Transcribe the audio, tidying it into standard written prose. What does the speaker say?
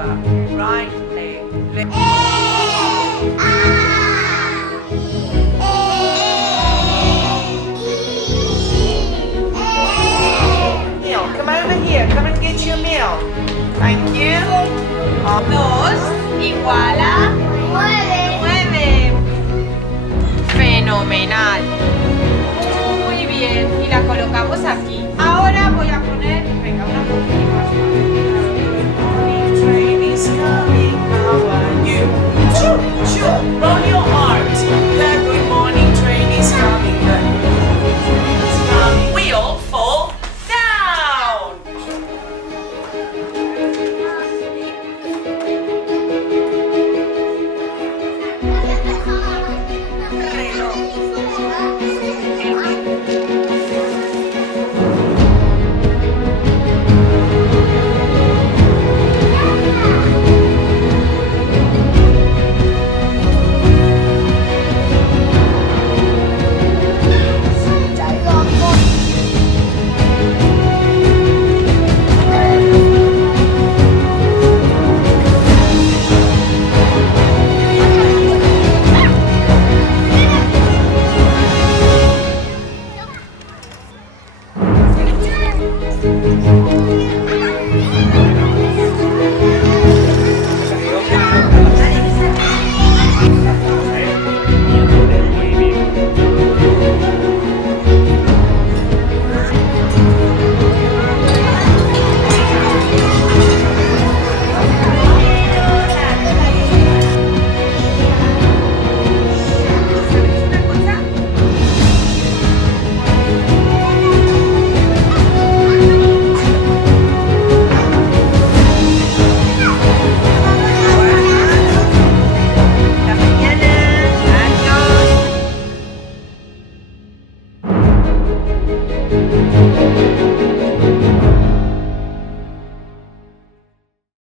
over. Right leg. Meal, come over here. Come and get your meal. Thank you. 2 igual a 9. Fenomenal. Muy bien. Y la colocamos aquí. Ahora voy a poner, venga, una poquita.